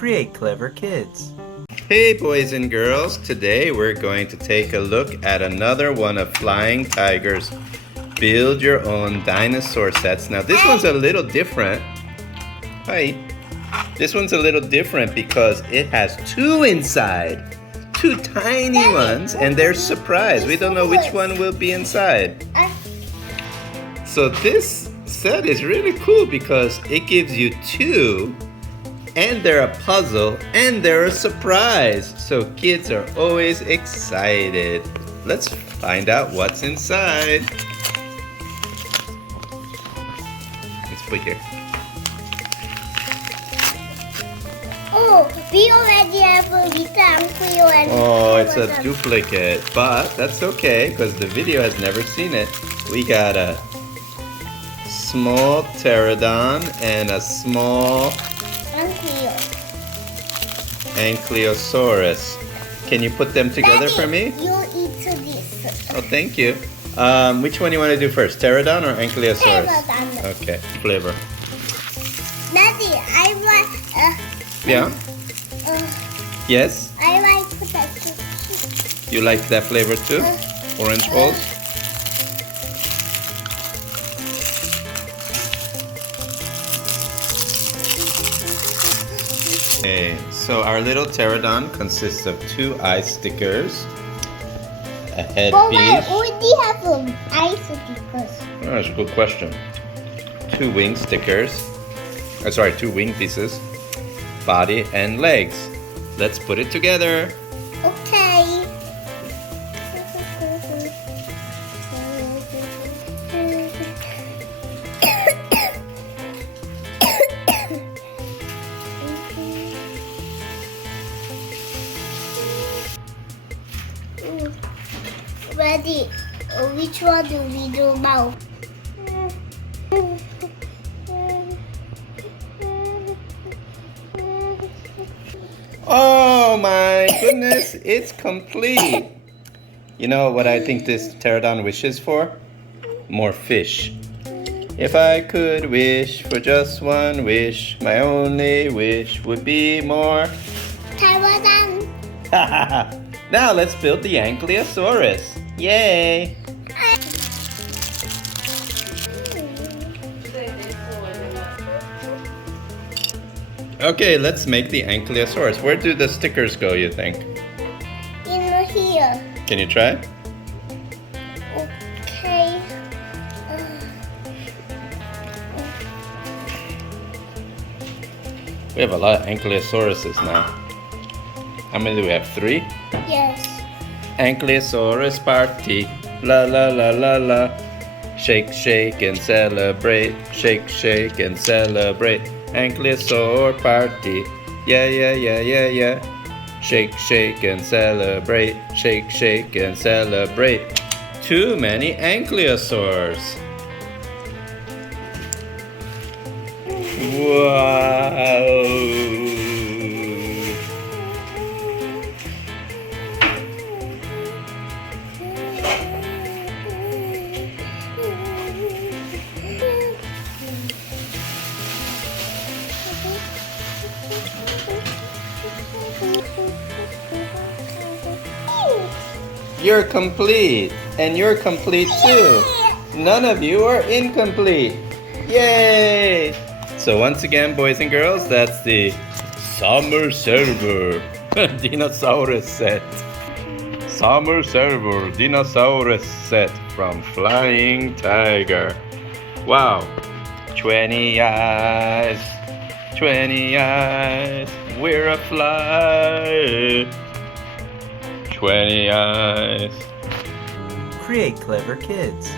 Create clever kids. Hey boys and girls, today we're going to take a look at another one of Flying Tiger's build your own dinosaur sets. Now this one's a little different. Hi. This one's a little different because it has two inside. Two tiny ones, and they're surprised. We don't know which one will be inside. So this set is really cool because it gives you two, and they're a puzzle, and they're a surprise. So kids are always excited. Let's find out what's inside. Let's put here. Oh, we already have a little and Oh, it's a duplicate, but that's okay because the video has never seen it. We got a small pterodon and a small ankylosaurus. Can you put them together for me? You eat this. Oh, thank you. Which one do you want to do first, pterodon or ankylosaurus? Pterodon. Okay, flavor. Daddy, I want. Yeah? Yes? I like that. You like that flavor too? Orange balls? Okay, so our little pterodon consists of two eye stickers, a But we headpiece. already have eye stickers. Oh, that's a good question. Two wing stickers. Sorry, two wing pieces, body and legs. Let's put it together. Okay. Ready? Which one do we do now? Oh my goodness, it's complete. You know what I think this pterodon wishes for? More fish. If I could wish for just one wish, my only wish would be more. Pterodon. Now let's build the ankylosaurus. Yay! Okay, let's make the ankylosaurus. Where do the stickers go, you think? In here. Can you try? Okay. We have a lot of ankylosauruses now. How many do we have? 3? Yes. Ankylosaurus party. La la la la la. Shake, shake and celebrate. Shake, shake and celebrate. Ankylosaur party. Yeah, yeah, yeah, yeah, yeah. Shake, shake and celebrate. Shake, shake and celebrate. Too many ankylosaurs. Wow. You're complete, and you're complete too. None of you are incomplete. Yay! So once again, boys and girls, that's the Summer Server Dinosaurus set. Summer Server Dinosaurus set from Flying Tiger. Wow, 20 eyes, 20 eyes, we're a fly. 20 eyes. Create clever kids.